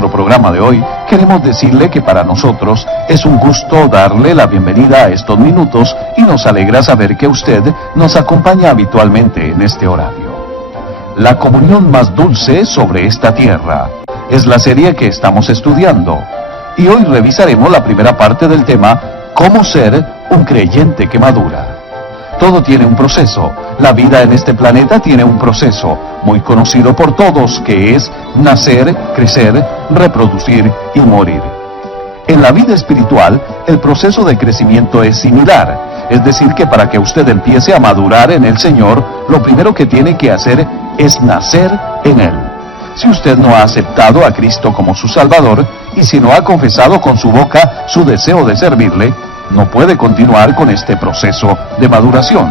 nuestro programa de hoy, queremos decirle que para nosotros es un gusto darle la bienvenida a estos minutos y nos alegra saber que usted nos acompaña habitualmente en este horario. La comunión más dulce sobre esta tierra es la serie que estamos estudiando y hoy revisaremos la primera parte del tema ¿Cómo ser un creyente que madura? Todo tiene un proceso. La vida en este planeta tiene un proceso muy conocido por todos, que es nacer, crecer, reproducir y morir. En la vida espiritual, el proceso de crecimiento es similar. Es decir, que para que usted empiece a madurar en el Señor, lo primero que tiene que hacer es nacer en Él. Si usted no ha aceptado a Cristo como su Salvador, y si no ha confesado con su boca su deseo de servirle, no puede continuar con este proceso de maduración.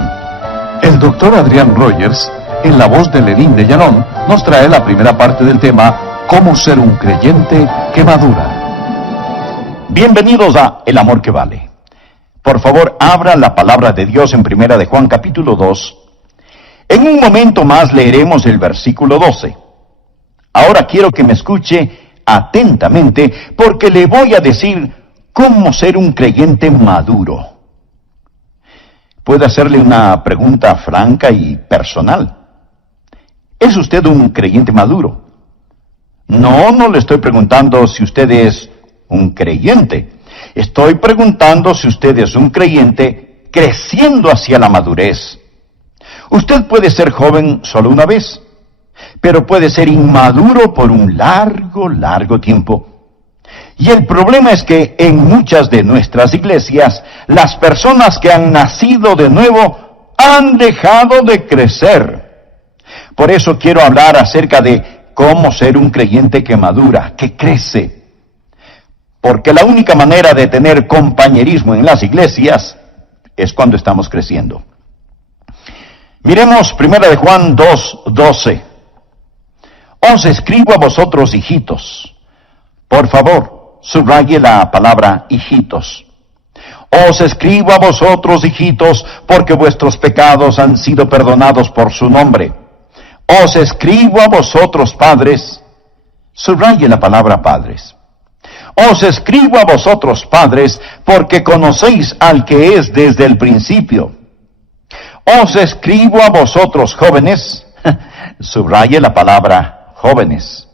El doctor Adrián Rogers, en la voz de Lenín de Llanón, nos trae la primera parte del tema ¿Cómo ser un creyente que madura? Bienvenidos a El Amor que Vale. Por favor, abra la palabra de Dios en Primera de Juan capítulo 2. En un momento más leeremos el versículo 12. Ahora quiero que me escuche atentamente porque le voy a decir cómo ser un creyente maduro. Puedo hacerle una pregunta franca y personal. ¿Es usted un creyente maduro? No le estoy preguntando si usted es un creyente. Estoy preguntando si usted es un creyente creciendo hacia la madurez. Usted puede ser joven solo una vez, pero puede ser inmaduro por un largo tiempo. Y el problema es que en muchas de nuestras iglesias, las personas que han nacido de nuevo han dejado de crecer. Por eso quiero hablar acerca de cómo ser un creyente que madura, que crece. Porque la única manera de tener compañerismo en las iglesias es cuando estamos creciendo. Miremos 1 de Juan 2:12. Os escribo a vosotros, hijitos. Por favor, subraye la palabra hijitos. Os escribo a vosotros, hijitos, porque vuestros pecados han sido perdonados por su nombre. Os escribo a vosotros, padres. Subraye la palabra padres. Os escribo a vosotros, padres, porque conocéis al que es desde el principio. Os escribo a vosotros, jóvenes. Subraye la palabra jóvenes.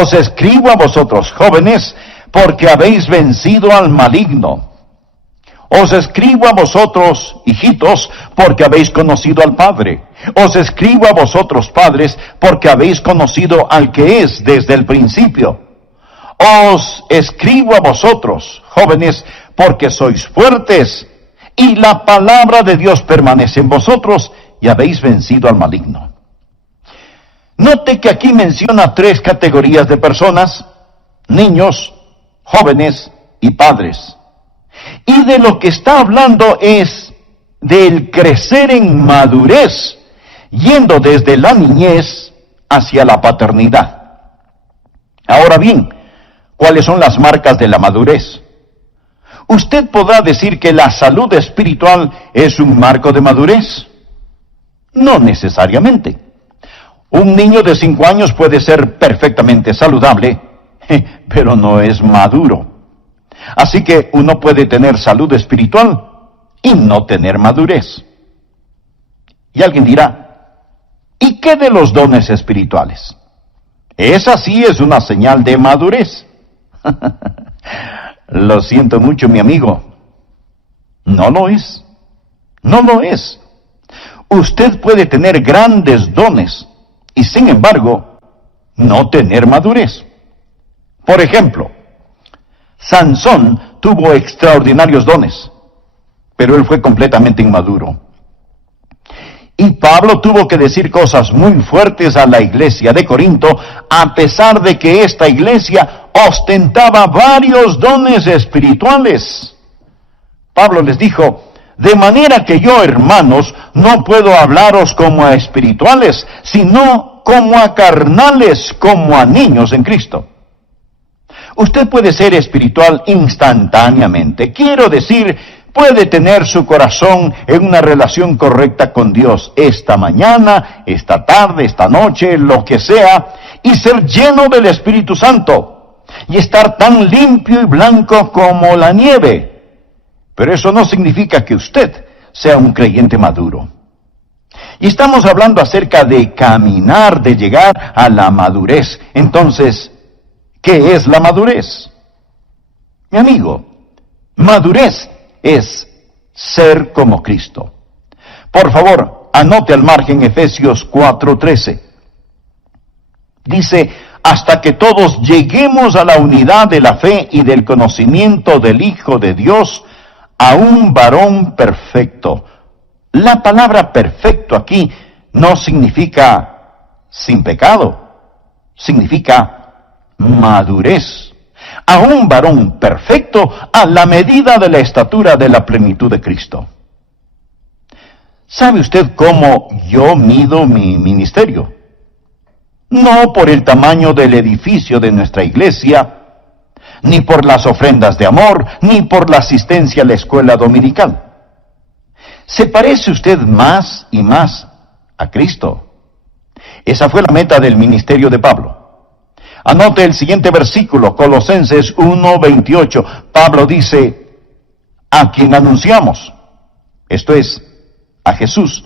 Os escribo a vosotros, jóvenes, porque habéis vencido al maligno. Os escribo a vosotros, hijitos, porque habéis conocido al Padre. Os escribo a vosotros, padres, porque habéis conocido al que es desde el principio. Os escribo a vosotros, jóvenes, porque sois fuertes, y la palabra de Dios permanece en vosotros, y habéis vencido al maligno. Note que aquí menciona 3 categorías de personas: niños, jóvenes y padres. Y de lo que está hablando es del crecer en madurez, yendo desde la niñez hacia la paternidad. Ahora bien, ¿cuáles son las marcas de la madurez? ¿Usted podrá decir que la salud espiritual es un marco de madurez? No necesariamente. Un niño de 5 años puede ser perfectamente saludable, pero no es maduro. Así que uno puede tener salud espiritual y no tener madurez. Y alguien dirá, ¿y qué de los dones espirituales? Esa sí es una señal de madurez. Lo siento mucho, mi amigo. No lo es. No lo es. Usted puede tener grandes dones y sin embargo, no tener madurez. Por ejemplo, Sansón tuvo extraordinarios dones, pero él fue completamente inmaduro. Y Pablo tuvo que decir cosas muy fuertes a la iglesia de Corinto, a pesar de que esta iglesia ostentaba varios dones espirituales. Pablo les dijo, de manera que yo, hermanos, no puedo hablaros como a espirituales, sino como a carnales, como a niños en Cristo. Usted puede ser espiritual instantáneamente. Quiero decir, puede tener su corazón en una relación correcta con Dios esta mañana, esta tarde, esta noche, lo que sea, y ser lleno del Espíritu Santo. y estar tan limpio y blanco como la nieve. Pero eso no significa que usted sea un creyente maduro. Y estamos hablando acerca de caminar, de llegar a la madurez. Entonces, ¿qué es la madurez? Mi amigo, madurez es ser como Cristo. Por favor, anote al margen Efesios 4:13. Dice, hasta que todos lleguemos a la unidad de la fe y del conocimiento del Hijo de Dios, a un varón perfecto. La palabra perfecto aquí no significa sin pecado, significa madurez. A un varón perfecto a la medida de la estatura de la plenitud de Cristo. ¿Sabe usted cómo yo mido mi ministerio? No por el tamaño del edificio de nuestra iglesia, ni por las ofrendas de amor, ni por la asistencia a la escuela dominical. ¿Se parece usted más y más a Cristo? Esa fue la meta del ministerio de Pablo. Anote el siguiente versículo, Colosenses 1:28. Pablo dice, ¿a quién anunciamos? Esto es, a Jesús.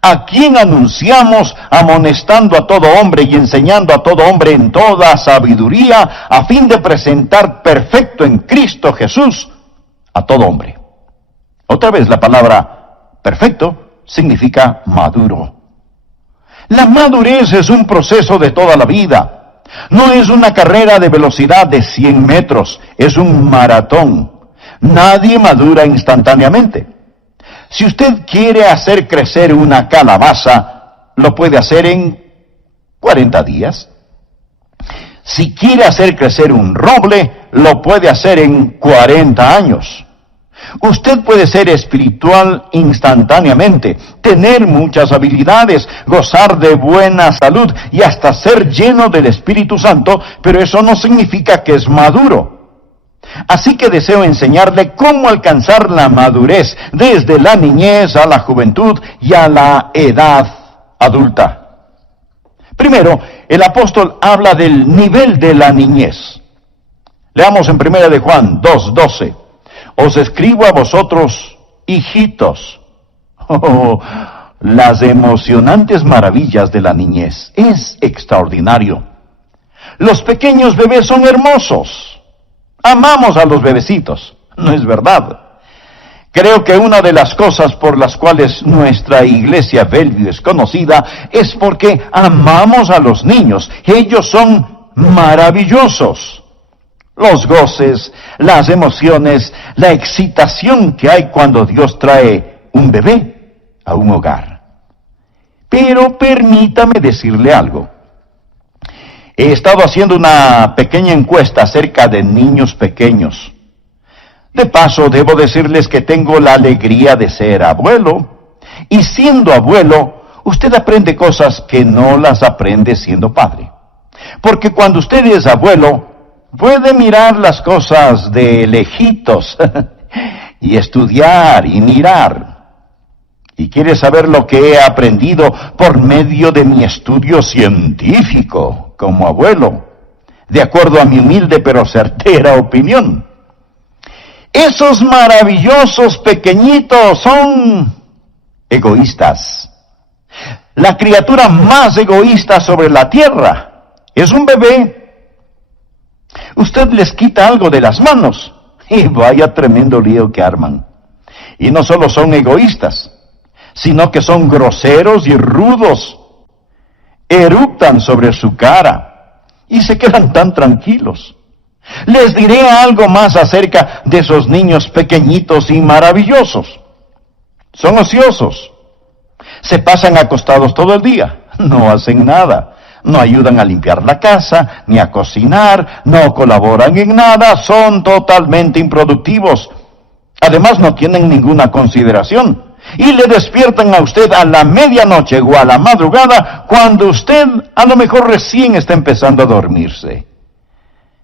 ¿A quién anunciamos, amonestando a todo hombre y enseñando a todo hombre en toda sabiduría, a fin de presentar perfecto en Cristo Jesús a todo hombre? Otra vez la palabra perfecto significa maduro. La madurez es un proceso de toda la vida. No es una carrera de velocidad de 100 metros, es un maratón. Nadie madura instantáneamente. Si usted quiere hacer crecer una calabaza, lo puede hacer en 40 días. Si quiere hacer crecer un roble, lo puede hacer en 40 años. Usted puede ser espiritual instantáneamente, tener muchas habilidades, gozar de buena salud y hasta ser lleno del Espíritu Santo, pero eso no significa que es maduro. Así que deseo enseñarle cómo alcanzar la madurez desde la niñez a la juventud y a la edad adulta. Primero, el apóstol habla del nivel de la niñez. Leamos en 1 de Juan 2:12. Os escribo a vosotros, hijitos. Oh, las emocionantes maravillas de la niñez. Es extraordinario. Los pequeños bebés son hermosos. Amamos a los bebecitos, ¿no es verdad? Creo que una de las cosas por las cuales nuestra iglesia Bellevue es conocida es porque amamos a los niños. Ellos son maravillosos. Los goces, las emociones, la excitación que hay cuando Dios trae un bebé a un hogar. Pero permítame decirle algo. He estado haciendo una pequeña encuesta acerca de niños pequeños. De paso, debo decirles que tengo la alegría de ser abuelo. Y siendo abuelo, usted aprende cosas que no las aprende siendo padre. Porque cuando usted es abuelo, puede mirar las cosas de lejitos y estudiar y mirar. ¿Y quiere saber lo que he aprendido por medio de mi estudio científico como abuelo? De acuerdo a mi humilde pero certera opinión. Esos maravillosos pequeñitos son egoístas. La criatura más egoísta sobre la tierra es un bebé. Usted les quita algo de las manos y vaya tremendo lío que arman. Y no solo son egoístas, sino que son groseros y rudos. Eruptan sobre su cara y se quedan tan tranquilos. Les diré algo más acerca de esos niños pequeñitos y maravillosos. Son ociosos. Se pasan acostados todo el día. No hacen nada. No ayudan a limpiar la casa, ni a cocinar, no colaboran en nada, son totalmente improductivos. Además no tienen ninguna consideración. Y le despiertan a usted a la medianoche o a la madrugada cuando usted a lo mejor recién está empezando a dormirse.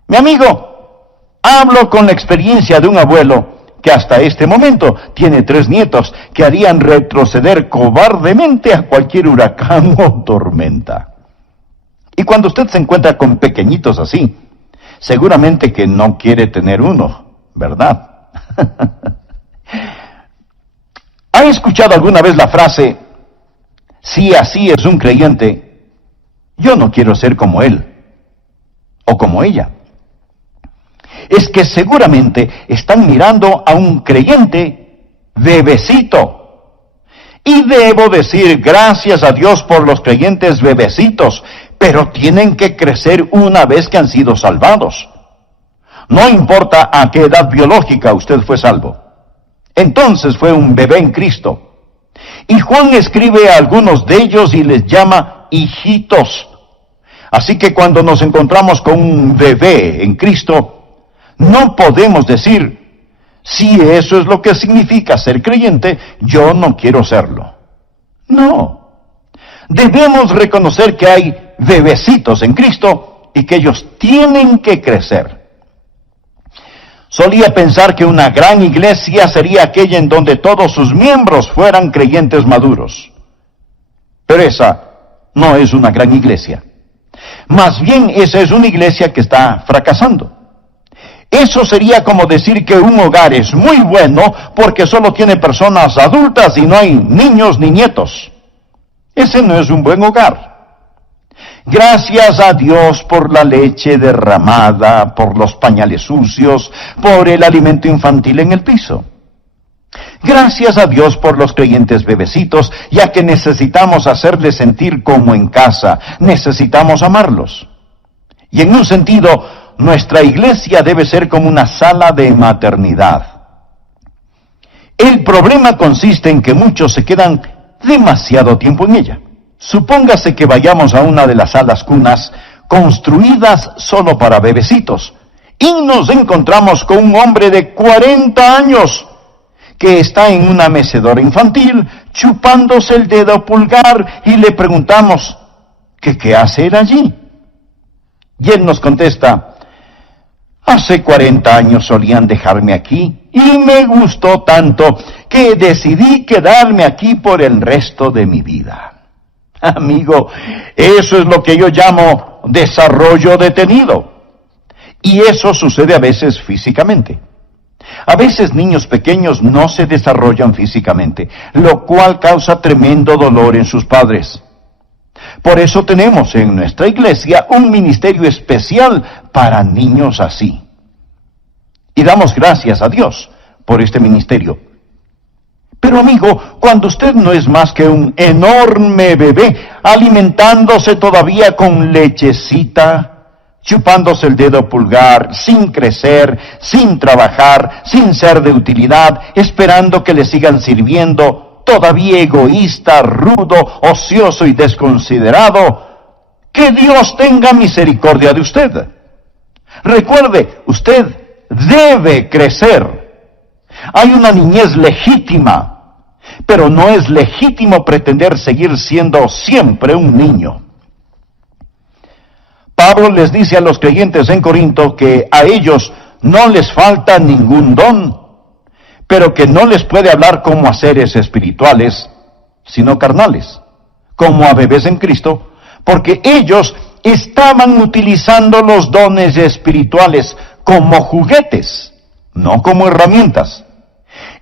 Mi amigo, hablo con la experiencia de un abuelo que hasta este momento tiene 3 nietos que harían retroceder cobardemente a cualquier huracán o tormenta. Y cuando usted se encuentra con pequeñitos así, Seguramente que no quiere tener uno, ¿verdad? ¿Ha escuchado alguna vez la frase, si así es un creyente, yo no quiero ser como él o como ella? Es que seguramente están mirando a un creyente bebecito. Y debo decir gracias a Dios por los creyentes bebecitos, pero tienen que crecer una vez que han sido salvados. No importa a qué edad biológica usted fue salvo. Entonces fue un bebé en Cristo. Y Juan escribe a algunos de ellos y les llama hijitos. Así que cuando nos encontramos con un bebé en Cristo, no podemos decir, si eso es lo que significa ser creyente, yo no quiero serlo. No. Debemos reconocer que hay bebecitos en Cristo y que ellos tienen que crecer. Solía pensar que una gran iglesia sería aquella en donde todos sus miembros fueran creyentes maduros. Pero esa no es una gran iglesia. Más bien, esa es una iglesia que está fracasando. Eso sería como decir que un hogar es muy bueno porque solo tiene personas adultas y no hay niños ni nietos. Ese no es un buen hogar. Gracias a Dios por la leche derramada, por los pañales sucios, por el alimento infantil en el piso. Gracias a Dios por los creyentes bebecitos, ya que necesitamos hacerles sentir como en casa, necesitamos amarlos. Y en un sentido, nuestra iglesia debe ser como una sala de maternidad. El problema consiste en que muchos se quedan demasiado tiempo en ella. Supóngase que vayamos a una de las salas cunas construidas solo para bebecitos y nos encontramos con un hombre de 40 años que está en una mecedora infantil chupándose el dedo pulgar y le preguntamos, ¿qué hace él allí? Y él nos contesta, hace 40 años solían dejarme aquí y me gustó tanto que decidí quedarme aquí por el resto de mi vida. Amigo, eso es lo que yo llamo desarrollo detenido. Y eso sucede a veces físicamente. A veces niños pequeños no se desarrollan físicamente, lo cual causa tremendo dolor en sus padres. Por eso tenemos en nuestra iglesia un ministerio especial para niños así. Y damos gracias a Dios por este ministerio. Pero amigo, cuando usted no es más que un enorme bebé, alimentándose todavía con lechecita, chupándose el dedo pulgar, sin crecer, sin trabajar, sin ser de utilidad, esperando que le sigan sirviendo, todavía egoísta, rudo, ocioso y desconsiderado, que Dios tenga misericordia de usted. Recuerde, usted debe crecer. Hay una niñez legítima, pero no es legítimo pretender seguir siendo siempre un niño. Pablo les dice a los creyentes en Corinto que a ellos no les falta ningún don, pero que no les puede hablar como a seres espirituales, sino carnales, como a bebés en Cristo, porque ellos estaban utilizando los dones espirituales como juguetes, no como herramientas.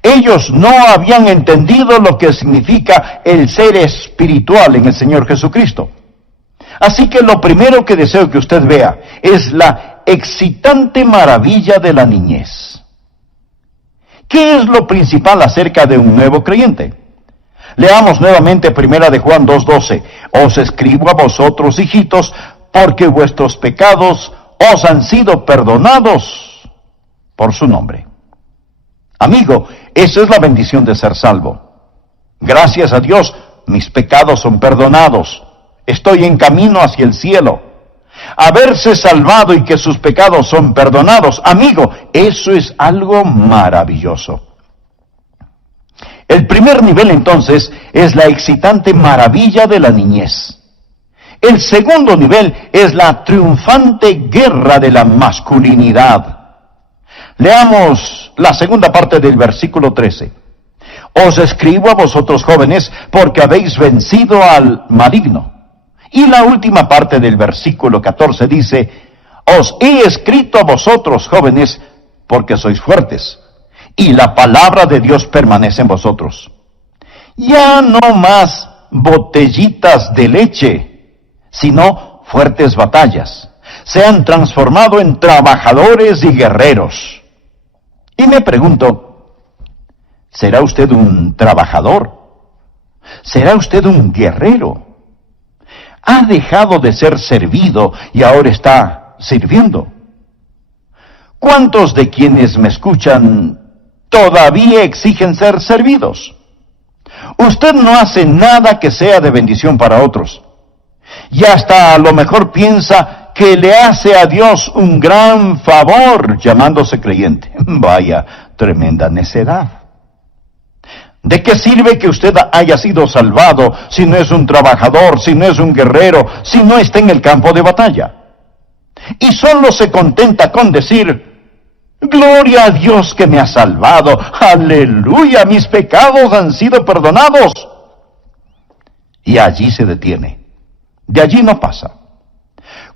Ellos no habían entendido lo que significa el ser espiritual en el Señor Jesucristo. Así que lo primero que deseo que usted vea es la excitante maravilla de la niñez. ¿Qué es lo principal acerca de un nuevo creyente? Leamos nuevamente 1 de Juan 2:12. Os escribo a vosotros, hijitos, porque vuestros pecados os han sido perdonados por su nombre. Amigo, esa es la bendición de ser salvo. Gracias a Dios, mis pecados son perdonados. Estoy en camino hacia el cielo. Haberse salvado y que sus pecados son perdonados, amigo, eso es algo maravilloso. El primer nivel entonces es la excitante maravilla de la niñez. El segundo nivel es la triunfante guerra de la masculinidad. Leamos la segunda parte del versículo 13. Os escribo a vosotros jóvenes porque habéis vencido al maligno. Y la última parte del versículo 14 dice, Os he escrito a vosotros, jóvenes, porque sois fuertes, y la palabra de Dios permanece en vosotros. Ya no más botellitas de leche, sino fuertes batallas. Se han transformado en trabajadores y guerreros. Y me pregunto, ¿será usted un trabajador? ¿Será usted un guerrero? ¿Ha dejado de ser servido y ahora está sirviendo? ¿Cuántos de quienes me escuchan todavía exigen ser servidos? Usted no hace nada que sea de bendición para otros. Y hasta a lo mejor piensa que le hace a Dios un gran favor llamándose creyente. Vaya, tremenda necedad. ¿De qué sirve que usted haya sido salvado si no es un trabajador, si no es un guerrero, si no está en el campo de batalla? Y solo se contenta con decir, gloria a Dios que me ha salvado, aleluya, mis pecados han sido perdonados. Y allí se detiene, de allí no pasa.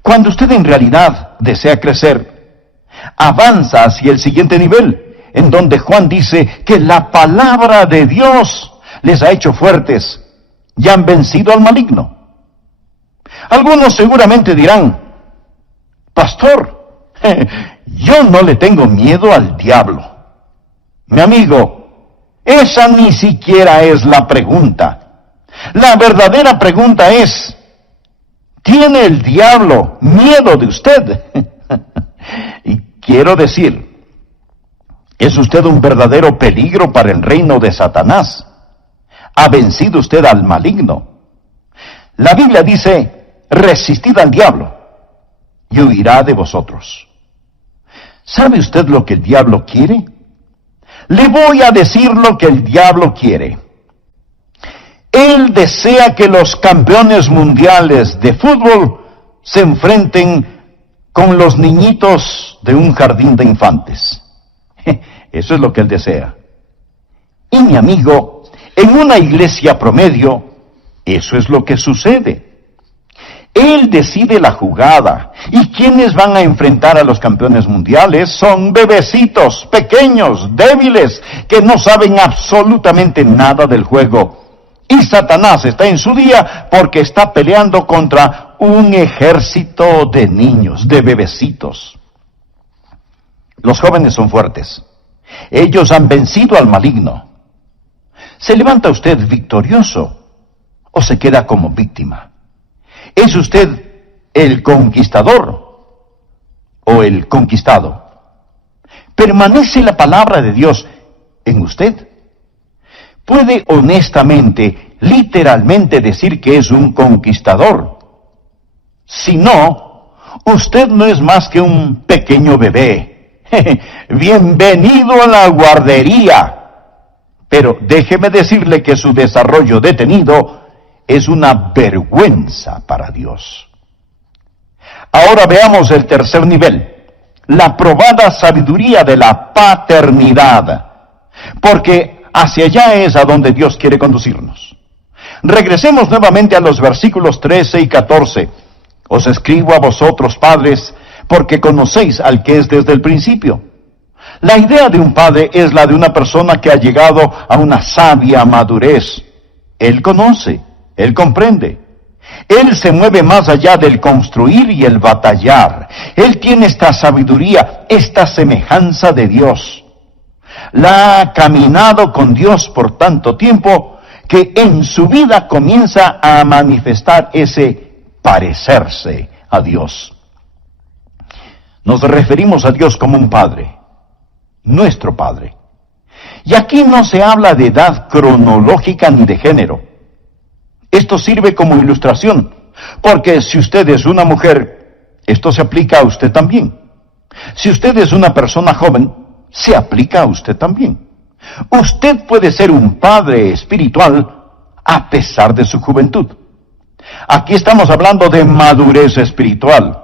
Cuando usted en realidad desea crecer, avanza hacia el siguiente nivel, en donde Juan dice que la palabra de Dios les ha hecho fuertes y han vencido al maligno. Algunos seguramente dirán, pastor, yo no le tengo miedo al diablo. Mi amigo, esa ni siquiera es la pregunta. La verdadera pregunta es, ¿tiene el diablo miedo de usted? Y quiero decir, ¿es usted un verdadero peligro para el reino de Satanás? ¿Ha vencido usted al maligno? La Biblia dice, resistid al diablo y huirá de vosotros. ¿Sabe usted lo que el diablo quiere? Le voy a decir lo que el diablo quiere. Él desea que los campeones mundiales de fútbol se enfrenten con los niñitos de un jardín de infantes. Eso es lo que él desea. Y mi amigo, en una iglesia promedio, eso es lo que sucede. Él decide la jugada, y quienes van a enfrentar a los campeones mundiales son bebecitos, pequeños, débiles, que no saben absolutamente nada del juego. Y Satanás está en su día porque está peleando contra un ejército de niños, de bebecitos. Los jóvenes son fuertes. Ellos han vencido al maligno. ¿Se levanta usted victorioso o se queda como víctima? ¿Es usted el conquistador o el conquistado? ¿Permanece la palabra de Dios en usted? ¿Puede honestamente, literalmente decir que es un conquistador? Si no, usted no es más que un pequeño bebé. Bienvenido a la guardería. Pero déjeme decirle que su desarrollo detenido es una vergüenza para Dios. Ahora veamos el tercer nivel, la probada sabiduría de la paternidad, porque hacia allá es a donde Dios quiere conducirnos. Regresemos nuevamente a los versículos 13 y 14. Os escribo a vosotros, padres, porque conocéis al que es desde el principio. La idea de un padre es la de una persona que ha llegado a una sabia madurez. Él conoce, él comprende. Él se mueve más allá del construir y el batallar. Él tiene esta sabiduría, esta semejanza de Dios. La ha caminado con Dios por tanto tiempo que en su vida comienza a manifestar ese parecerse a Dios. Nos referimos a Dios como un Padre, nuestro Padre. Y aquí no se habla de edad cronológica ni de género. Esto sirve como ilustración, porque si usted es una mujer, esto se aplica a usted también. Si usted es una persona joven, se aplica a usted también. Usted puede ser un padre espiritual a pesar de su juventud. Aquí estamos hablando de madurez espiritual.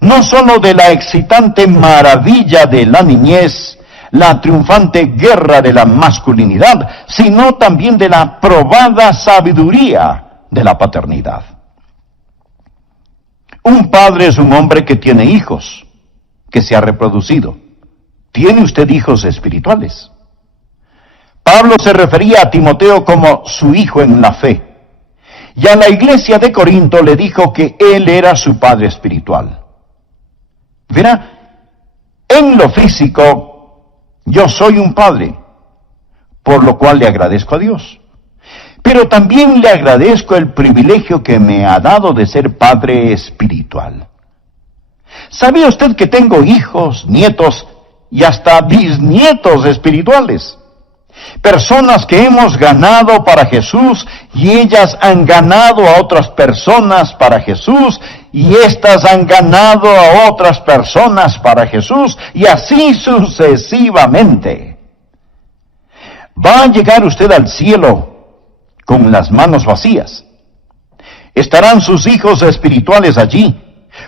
No solo de la excitante maravilla de la niñez, la triunfante guerra de la masculinidad, sino también de la probada sabiduría de la paternidad. Un padre es un hombre que tiene hijos, que se ha reproducido. ¿Tiene usted hijos espirituales? Pablo se refería a Timoteo como su hijo en la fe. Y a la iglesia de Corinto le dijo que él era su padre espiritual. Verá, en lo físico, yo soy un padre, por lo cual le agradezco a Dios. Pero también le agradezco el privilegio que me ha dado de ser padre espiritual. ¿Sabía usted que tengo hijos, nietos y hasta bisnietos espirituales? Personas que hemos ganado para Jesús y ellas han ganado a otras personas para Jesús y éstas han ganado a otras personas para Jesús y así sucesivamente. ¿Va a llegar usted al cielo con las manos vacías? ¿Estarán sus hijos espirituales allí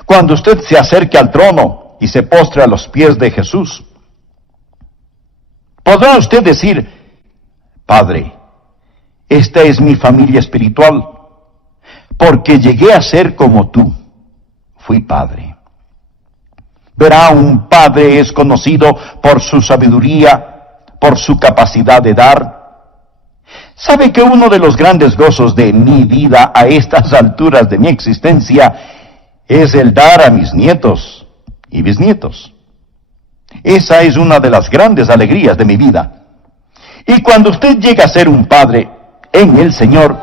cuando usted se acerque al trono y se postre a los pies de Jesús? ¿Podrá usted decir: Padre, esta es mi familia espiritual, porque llegué a ser como tú, fui padre? Verá, un padre es conocido por su sabiduría, por su capacidad de dar. ¿Sabe que uno de los grandes gozos de mi vida a estas alturas de mi existencia es el dar a mis nietos y bisnietos? Esa es una de las grandes alegrías de mi vida. Y cuando usted llega a ser un padre en el Señor,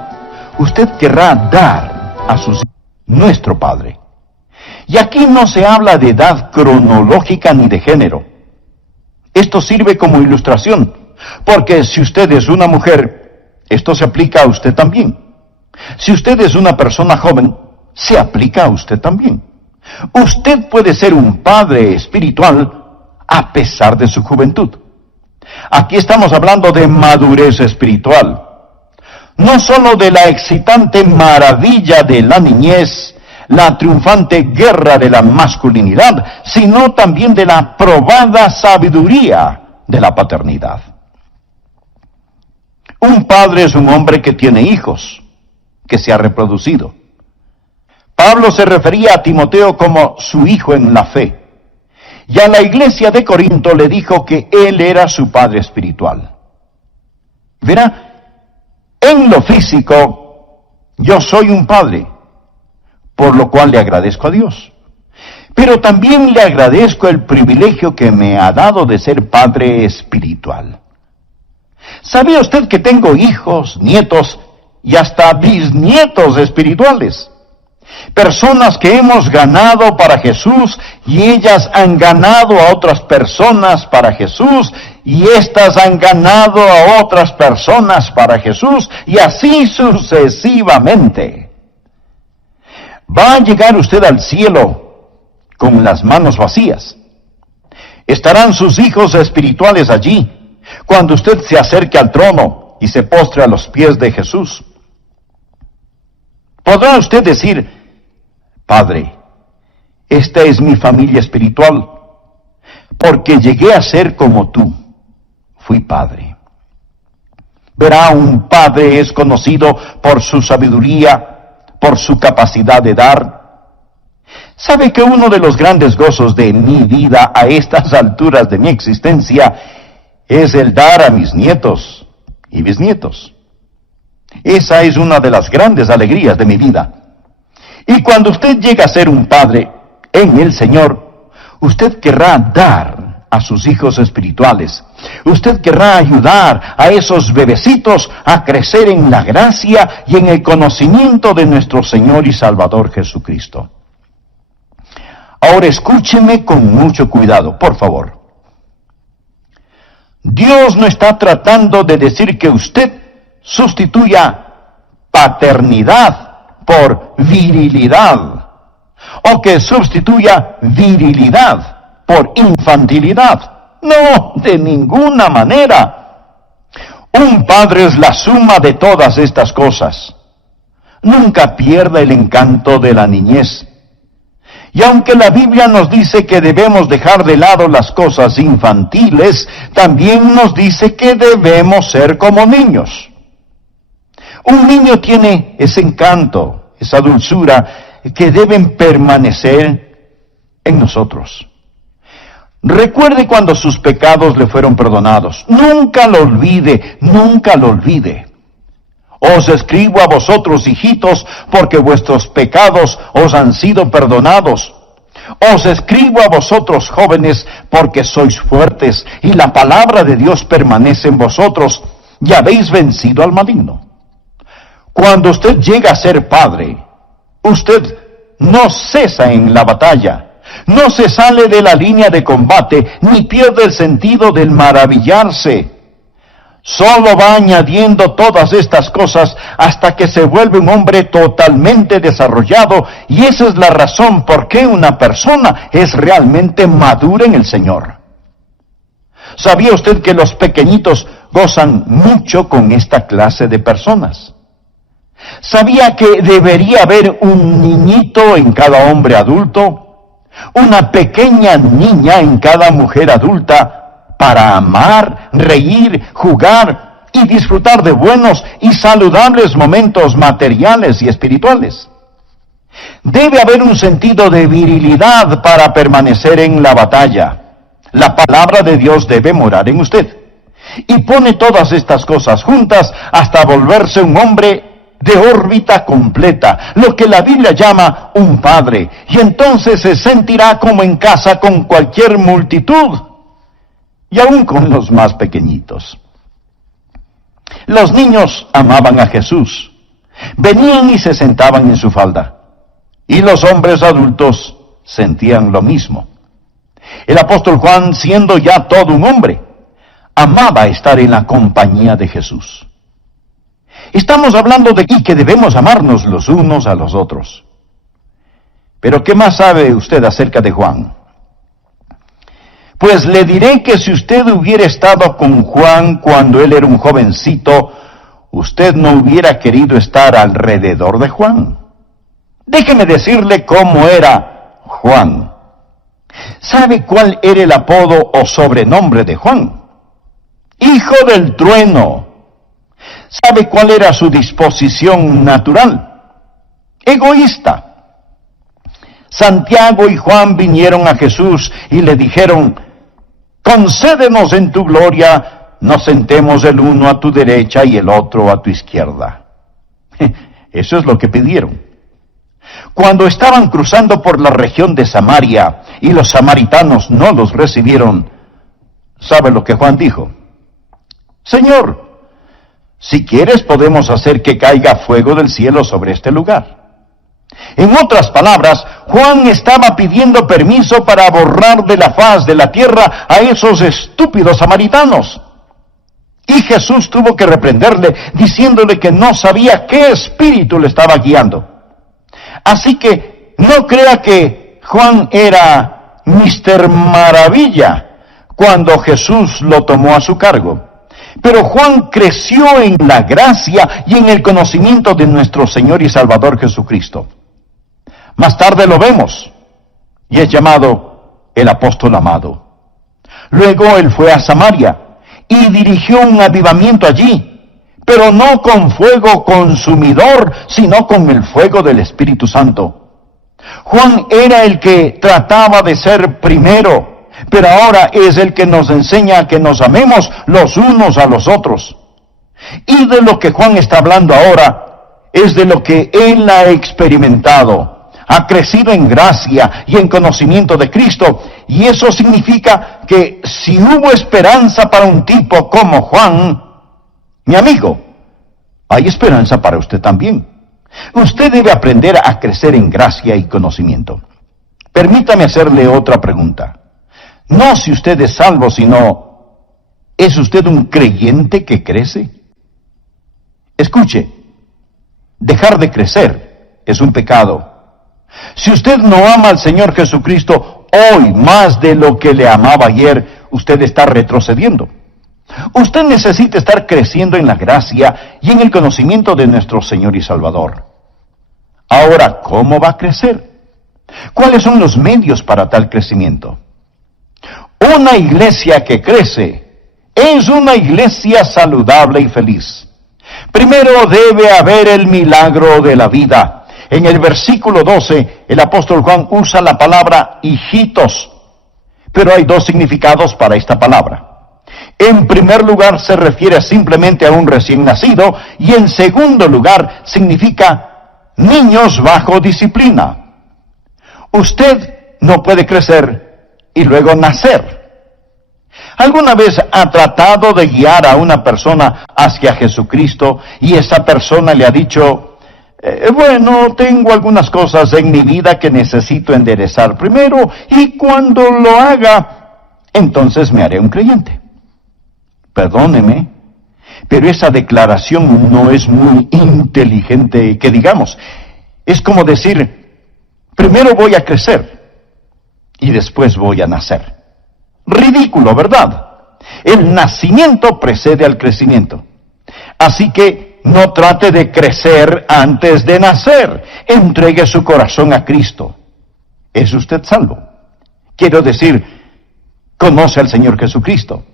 usted querrá dar a sus hijos, nuestro Padre. Y aquí no se habla de edad cronológica ni de género. Esto sirve como ilustración, porque si usted es una mujer, esto se aplica a usted también. Si usted es una persona joven, se aplica a usted también. Usted puede ser un padre espiritual a pesar de su juventud. Aquí estamos hablando de madurez espiritual. No solo de la excitante maravilla de la niñez, la triunfante guerra de la masculinidad, sino también de la probada sabiduría de la paternidad. Un padre es un hombre que tiene hijos, que se ha reproducido. Pablo se refería a Timoteo como su hijo en la fe. Y a la iglesia de Corinto le dijo que él era su padre espiritual. Verá, en lo físico, yo soy un padre, por lo cual le agradezco a Dios. Pero también le agradezco el privilegio que me ha dado de ser padre espiritual. ¿Sabía usted que tengo hijos, nietos y hasta bisnietos espirituales? Personas que hemos ganado para Jesús y ellas han ganado a otras personas para Jesús y éstas han ganado a otras personas para Jesús y así sucesivamente. ¿Va a llegar usted al cielo con las manos vacías? ¿Estarán sus hijos espirituales allí cuando usted se acerque al trono y se postre a los pies de Jesús? ¿Podrá usted decir: Padre, esta es mi familia espiritual, porque llegué a ser como tú, fui padre? Verá, un padre es conocido por su sabiduría, por su capacidad de dar. ¿Sabe que uno de los grandes gozos de mi vida a estas alturas de mi existencia es el dar a mis nietos y bisnietos? Esa es una de las grandes alegrías de mi vida. Y cuando usted llega a ser un padre en el Señor, usted querrá dar a sus hijos espirituales. Usted querrá ayudar a esos bebecitos a crecer en la gracia y en el conocimiento de nuestro Señor y Salvador Jesucristo. Ahora escúcheme con mucho cuidado, por favor. Dios no está tratando de decir que usted sustituya paternidad por virilidad, o que sustituya virilidad por infantilidad. No, de ninguna manera. Un padre es la suma de todas estas cosas. Nunca pierda el encanto de la niñez. Y aunque la Biblia nos dice que debemos dejar de lado las cosas infantiles, también nos dice que debemos ser como niños. Un niño tiene ese encanto, esa dulzura, que deben permanecer en nosotros. Recuerde cuando sus pecados le fueron perdonados. Nunca lo olvide, nunca lo olvide. Os escribo a vosotros, hijitos, porque vuestros pecados os han sido perdonados. Os escribo a vosotros, jóvenes, porque sois fuertes, y la palabra de Dios permanece en vosotros, y habéis vencido al maligno. Cuando usted llega a ser padre, usted no cesa en la batalla. No se sale de la línea de combate, ni pierde el sentido del maravillarse. Solo va añadiendo todas estas cosas hasta que se vuelve un hombre totalmente desarrollado, y esa es la razón por qué una persona es realmente madura en el Señor. ¿Sabía usted que los pequeñitos gozan mucho con esta clase de personas? ¿Sabía que debería haber un niñito en cada hombre adulto? Una pequeña niña en cada mujer adulta para amar, reír, jugar y disfrutar de buenos y saludables momentos materiales y espirituales. Debe haber un sentido de virilidad para permanecer en la batalla. La palabra de Dios debe morar en usted. Y pone todas estas cosas juntas hasta volverse un hombre de órbita completa, lo que la Biblia llama un padre, y entonces se sentirá como en casa con cualquier multitud, y aún con los más pequeñitos. Los niños amaban a Jesús, venían y se sentaban en su falda, y los hombres adultos sentían lo mismo. El apóstol Juan, siendo ya todo un hombre, amaba estar en la compañía de Jesús. Estamos hablando de que debemos amarnos los unos a los otros. Pero ¿qué más sabe usted acerca de Juan? Pues le diré que si usted hubiera estado con Juan cuando él era un jovencito, usted no hubiera querido estar alrededor de Juan. Déjeme decirle cómo era Juan. ¿Sabe cuál era el apodo o sobrenombre de Juan? Hijo del trueno. ¿Sabe cuál era su disposición natural? Egoísta. Santiago y Juan vinieron a Jesús y le dijeron: concédenos en tu gloria, nos sentemos el uno a tu derecha y el otro a tu izquierda. Eso es lo que pidieron. Cuando estaban cruzando por la región de Samaria y los samaritanos no los recibieron, ¿sabe lo que Juan dijo? Señor, si quieres podemos hacer que caiga fuego del cielo sobre este lugar. En otras palabras, Juan estaba pidiendo permiso para borrar de la faz de la tierra a esos estúpidos samaritanos. Y Jesús tuvo que reprenderle, diciéndole que no sabía qué espíritu le estaba guiando. Así que no crea que Juan era Mr. Maravilla cuando Jesús lo tomó a su cargo. Pero Juan creció en la gracia y en el conocimiento de nuestro Señor y Salvador Jesucristo. Más tarde lo vemos, y es llamado el apóstol amado. Luego él fue a Samaria y dirigió un avivamiento allí, pero no con fuego consumidor, sino con el fuego del Espíritu Santo. Juan era el que trataba de ser primero, pero ahora es el que nos enseña a que nos amemos los unos a los otros. Y de lo que Juan está hablando ahora es de lo que él ha experimentado. Ha crecido en gracia y en conocimiento de Cristo, y eso significa que si hubo esperanza para un tipo como Juan, mi amigo, hay esperanza para usted también. Usted debe aprender a crecer en gracia y conocimiento. Permítame hacerle otra pregunta. No si usted es salvo, sino, ¿es usted un creyente que crece? Escuche, dejar de crecer es un pecado. Si usted no ama al Señor Jesucristo hoy más de lo que le amaba ayer, usted está retrocediendo. Usted necesita estar creciendo en la gracia y en el conocimiento de nuestro Señor y Salvador. Ahora, ¿cómo va a crecer? ¿Cuáles son los medios para tal crecimiento? Una iglesia que crece es una iglesia saludable y feliz. Primero debe haber el milagro de la vida. En el versículo 12, el apóstol Juan usa la palabra hijitos, pero hay dos significados para esta palabra. En primer lugar, se refiere simplemente a un recién nacido, y en segundo lugar, significa niños bajo disciplina. Usted no puede crecer y luego nacer. ¿Alguna vez ha tratado de guiar a una persona hacia Jesucristo y esa persona le ha dicho, bueno, tengo algunas cosas en mi vida que necesito enderezar primero y cuando lo haga, entonces me haré un creyente? Perdóneme, pero esa declaración no es muy inteligente, que digamos. Es como decir, primero voy a crecer y después voy a nacer. Ridículo, ¿verdad? El nacimiento precede al crecimiento. Así que no trate de crecer antes de nacer. Entregue su corazón a Cristo. ¿Es usted salvo? Quiero decir, conoce al Señor Jesucristo.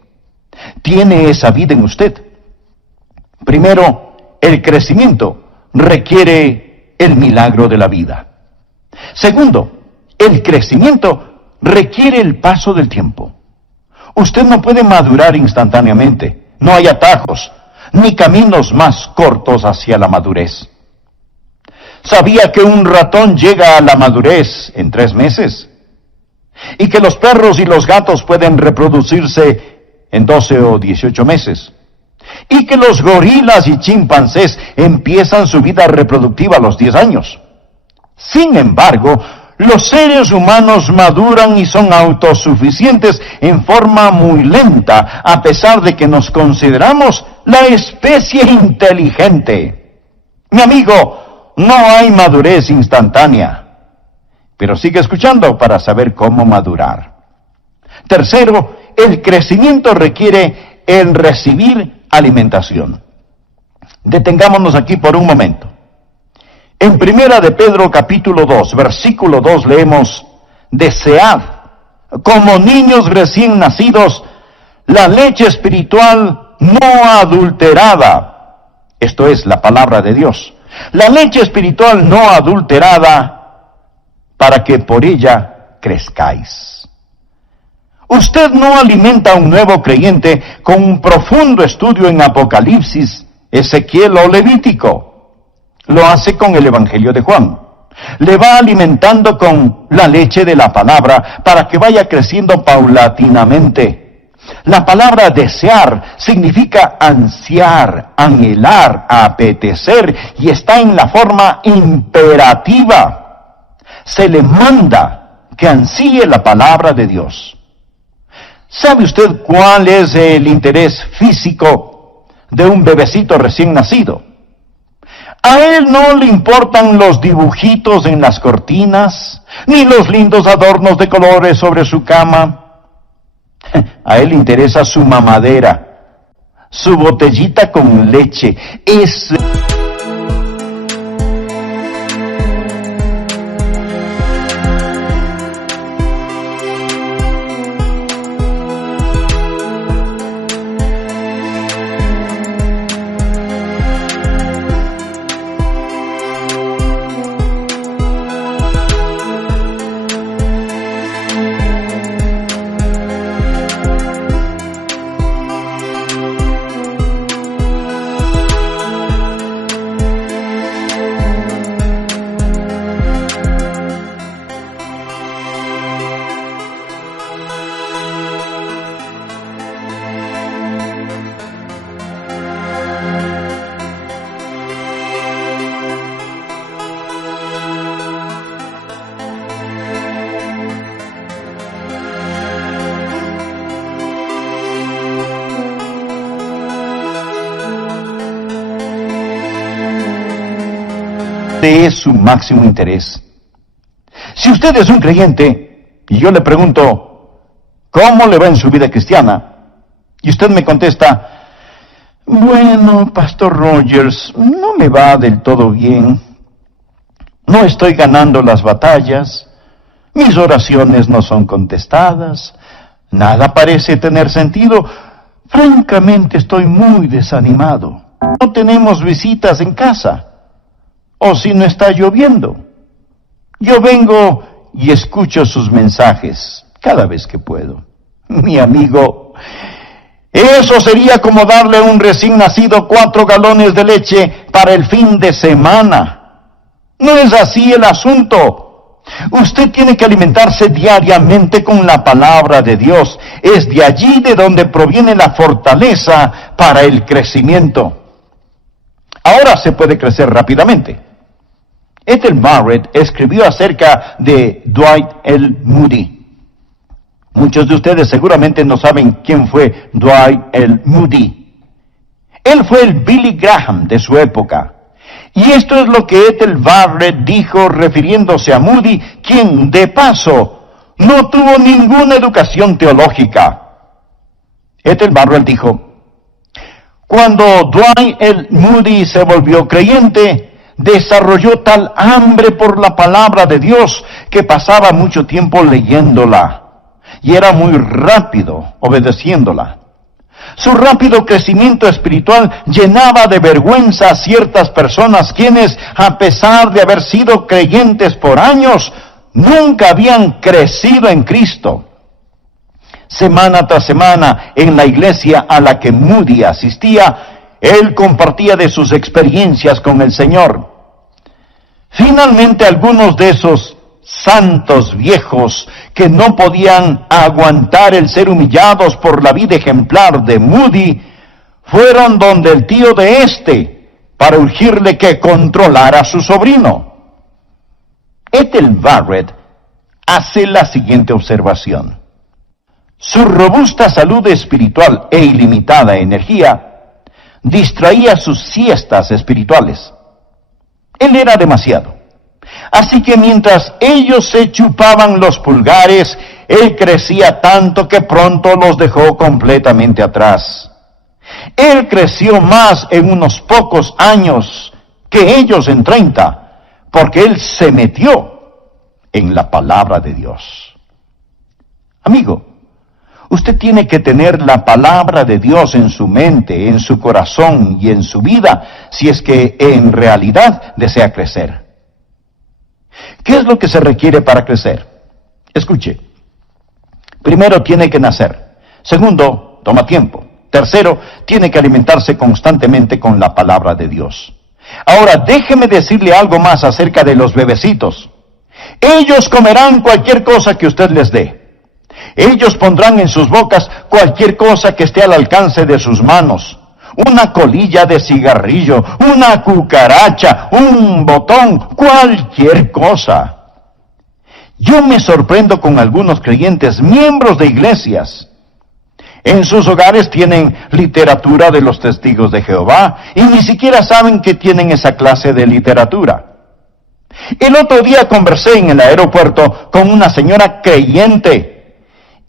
Tiene esa vida en usted. Primero, el crecimiento requiere el milagro de la vida. Segundo, el crecimiento requiere el paso del tiempo. Usted no puede madurar instantáneamente. No hay atajos, ni caminos más cortos hacia la madurez. ¿Sabía que un ratón llega a la madurez en 3 meses? Y que los perros y los gatos pueden reproducirse en 12 o 18 meses. Y que los gorilas y chimpancés empiezan su vida reproductiva a los 10 años. Sin embargo, los seres humanos maduran y son autosuficientes en forma muy lenta, a pesar de que nos consideramos la especie inteligente. Mi amigo, no hay madurez instantánea, pero sigue escuchando para saber cómo madurar. Tercero, el crecimiento requiere el recibir alimentación. Detengámonos aquí por un momento. En Primera de Pedro capítulo 2, versículo 2 leemos, desead, como niños recién nacidos, la leche espiritual no adulterada. Esto es la palabra de Dios. La leche espiritual no adulterada, para que por ella crezcáis. Usted no alimenta a un nuevo creyente con un profundo estudio en Apocalipsis, Ezequiel o Levítico. Lo hace con el Evangelio de Juan. Le va alimentando con la leche de la palabra para que vaya creciendo paulatinamente. La palabra desear significa ansiar, anhelar, apetecer, y está en la forma imperativa. Se le manda que ansíe la palabra de Dios. ¿Sabe usted cuál es el interés físico de un bebecito recién nacido? A él no le importan los dibujitos en las cortinas, ni los lindos adornos de colores sobre su cama. A él le interesa su mamadera, su botellita con leche. Es su máximo interés. Si usted es un creyente y yo le pregunto, ¿cómo le va en su vida cristiana? Y usted me contesta, bueno, Pastor Rogers, no me va del todo bien. No estoy ganando las batallas, mis oraciones no son contestadas, nada parece tener sentido. Francamente estoy muy desanimado. No tenemos visitas en casa. o si no está lloviendo. Yo vengo y escucho sus mensajes cada vez que puedo. Mi amigo, eso sería como darle a un recién nacido 4 galones de leche para el fin de semana. No es así el asunto. Usted tiene que alimentarse diariamente con la palabra de Dios. Es de allí de donde proviene la fortaleza para el crecimiento. Ahora se puede crecer rápidamente. Ethel Barrett escribió acerca de Dwight L. Moody. Muchos de ustedes seguramente no saben quién fue Dwight L. Moody. Él fue el Billy Graham de su época. Y esto es lo que Ethel Barrett dijo refiriéndose a Moody, quien, de paso, no tuvo ninguna educación teológica. Ethel Barrett dijo: cuando Dwight L. Moody se volvió creyente, desarrolló tal hambre por la palabra de Dios que pasaba mucho tiempo leyéndola y era muy rápido obedeciéndola. Su rápido crecimiento espiritual llenaba de vergüenza a ciertas personas quienes, a pesar de haber sido creyentes por años, nunca habían crecido en Cristo. Semana tras semana, en la iglesia a la que Moody asistía, él compartía de sus experiencias con el Señor. Finalmente, algunos de esos santos viejos que no podían aguantar el ser humillados por la vida ejemplar de Moody, fueron donde el tío de para urgirle que controlara a su sobrino. Ethel Barrett hace la siguiente observación: su robusta salud espiritual e ilimitada energía distraía sus siestas espirituales. Él era demasiado. Así que mientras ellos se chupaban los pulgares, él crecía tanto que pronto los dejó completamente atrás. Él creció más en unos pocos años que ellos en 30, porque él se metió en la palabra de Dios. Amigo, usted tiene que tener la palabra de Dios en su mente, en su corazón y en su vida, si es que en realidad desea crecer. ¿Qué es lo que se requiere para crecer? Escuche. Primero, tiene que nacer. Segundo, toma tiempo. Tercero, tiene que alimentarse constantemente con la palabra de Dios. Ahora, déjeme decirle algo más acerca de los bebecitos. Ellos comerán cualquier cosa que usted les dé. Ellos pondrán en sus bocas cualquier cosa que esté al alcance de sus manos. Una colilla de cigarrillo, una cucaracha, un botón, cualquier cosa. Yo me sorprendo con algunos creyentes, miembros de iglesias. En sus hogares tienen literatura de los testigos de Jehová y ni siquiera saben que tienen esa clase de literatura. El otro día conversé en el aeropuerto con una señora creyente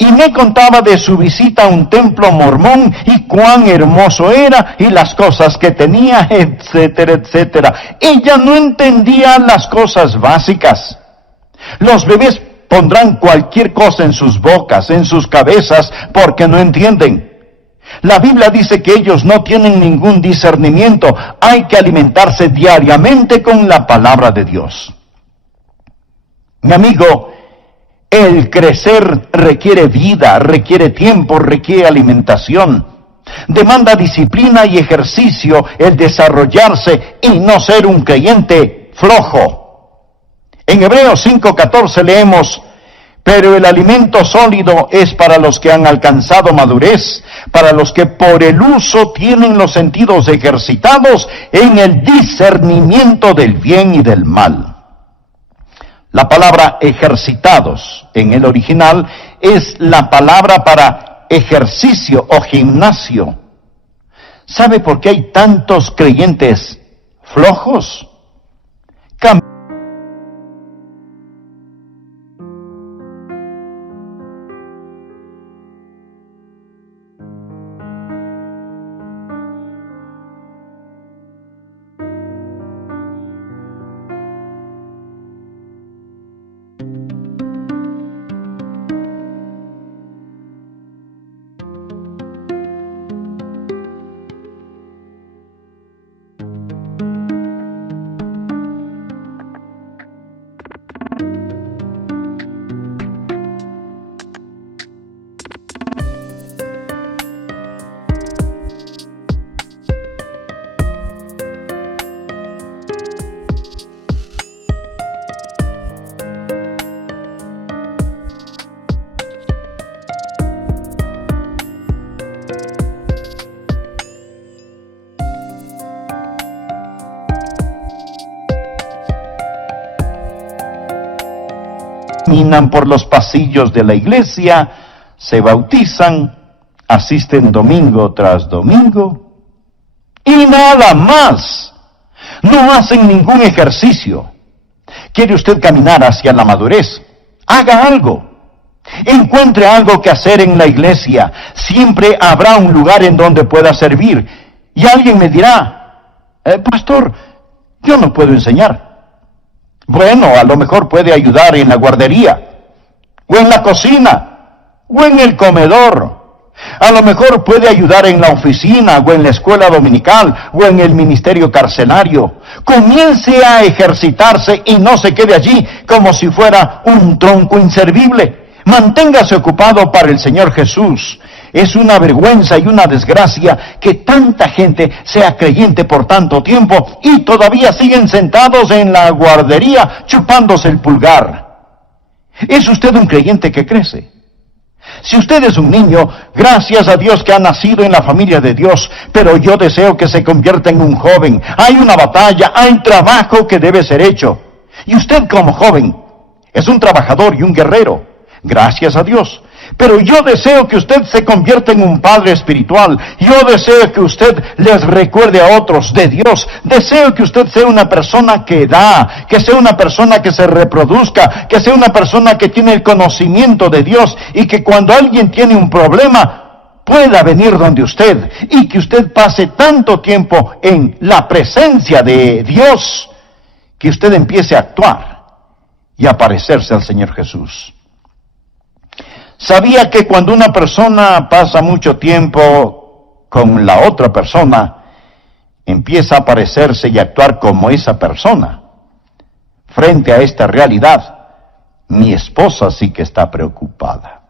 y me contaba de su visita a un templo mormón y cuán hermoso era y las cosas que tenía, etcétera, etcétera. Ella no entendía las cosas básicas. Los bebés pondrán cualquier cosa en sus bocas, en sus cabezas, porque no entienden. La Biblia dice que ellos no tienen ningún discernimiento. Hay que alimentarse diariamente con la palabra de Dios. Mi amigo, el crecer requiere vida, requiere tiempo, requiere alimentación. Demanda disciplina y ejercicio el desarrollarse y no ser un creyente flojo. En Hebreos 5:14 leemos: pero el alimento sólido es para los que han alcanzado madurez, para los que por el uso tienen los sentidos ejercitados en el discernimiento del bien y del mal. La palabra ejercitados en el original es la palabra para ejercicio o gimnasio. ¿Sabe por qué hay tantos creyentes flojos? caminan por los pasillos de la iglesia, se bautizan, asisten domingo tras domingo y nada más. No hacen ningún ejercicio. ¿Quiere usted caminar hacia la madurez? Haga algo. Encuentre algo que hacer en la iglesia. Siempre habrá un lugar en donde pueda servir. Y alguien me dirá, pastor, yo no puedo enseñar. Bueno, a lo mejor puede ayudar en la guardería, o en la cocina, o en el comedor. A lo mejor puede ayudar en la oficina, o en la escuela dominical, o en el ministerio carcelario. Comience a ejercitarse y no se quede allí como si fuera un tronco inservible. Manténgase ocupado para el Señor Jesús. Es una vergüenza y una desgracia que tanta gente sea creyente por tanto tiempo y todavía siguen sentados en la guardería chupándose el pulgar. ¿Es usted un creyente que crece? Si usted es un niño, gracias a Dios que ha nacido en la familia de Dios, pero yo deseo que se convierta en un joven. Hay una batalla, hay trabajo que debe ser hecho. Y usted como joven es un trabajador y un guerrero. Gracias a Dios. Pero yo deseo que usted se convierta en un padre espiritual. Yo deseo que usted les recuerde a otros de Dios. Deseo que usted sea una persona que da, que sea una persona que se reproduzca, que sea una persona que tiene el conocimiento de Dios y que cuando alguien tiene un problema pueda venir donde usted y que usted pase tanto tiempo en la presencia de Dios que usted empiece a actuar y a parecerse al Señor Jesús. ¿Sabía que cuando una persona pasa mucho tiempo con la otra persona, empieza a parecerse y actuar como esa persona? Frente a esta realidad, mi esposa sí que está preocupada.